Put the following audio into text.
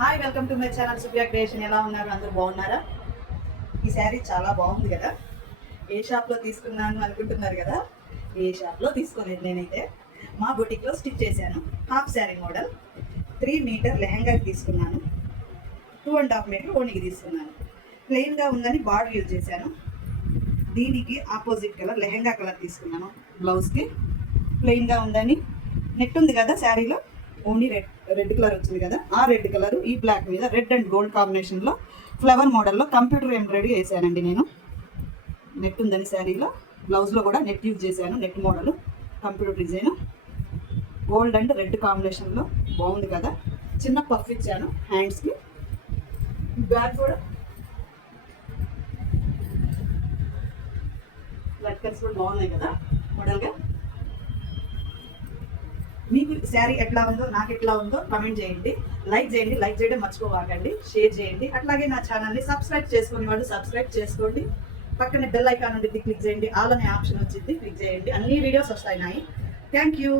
Hi, welcome to my channel Supriya creation. ఎలా ఉన్నారు? అందరూ బాగున్నారా? ఈ శారీ చాలా బాగుంది కదా. ఏ షాప్లో తీసుకున్నాను అనుకుంటున్నారు కదా. ఏ షాప్లో తీసుకోలేదు, నేనైతే మా బొటిక్లో స్టిచ్ చేశాను. హాఫ్ శారీ మోడల్ 3 మీటర్ లెహంగాకి తీసుకున్నాను. 2.5 మీటర్ ఓనికి తీసుకున్నాను. ప్లెయిన్గా ఉందని బార్డర్ యూజ్ చేశాను. దీనికి ఆపోజిట్ కలర్ లెహంగా కలర్ తీసుకున్నాను. బ్లౌజ్కి ప్లెయిన్గా ఉందని నెట్ ఉంది కదా శారీలో, ఓన్లీ రెడ్ కలర్ వచ్చింది కదా. ఆ రెడ్ కలర్ ఈ బ్లాక్ మీద రెడ్ అండ్ గోల్డ్ కాంబినేషన్లో ఫ్లవర్ మోడల్లో కంప్యూటర్ ఎంబ్రాయిడరీ వేసానండి నేను. నెట్ ఉందని శారీలో, బ్లౌజ్లో కూడా నెట్ యూజ్ చేశాను. Net model computer design gold and red కాంబినేషన్లో బాగుంది కదా. చిన్న పఫ్ ఇచ్చాను హ్యాండ్స్కి. బ్యాక్ కూడా లట్కన్స్ కూడా బాగున్నాయి కదా మోడల్గా. మీకు శారీ ఎట్లా ఉందో, నాకు ఎట్లా ఉందో కమెంట్ చేయండి. లైక్ చేయండి, లైక్ చేయడం మర్చిపోవాకండి. షేర్ చేయండి. అట్లాగే నా ఛానల్ని సబ్స్క్రైబ్ చేసుకునే వాళ్ళు సబ్స్క్రైబ్ చేసుకోండి. పక్కనే బెల్ ఐకాన్ ఉంటుంది, క్లిక్ చేయండి. ఆల్ అనే ఆప్షన్ వచ్చింది, క్లిక్ చేయండి. అన్ని వీడియోస్ వస్తాయి నాయి. Thank you.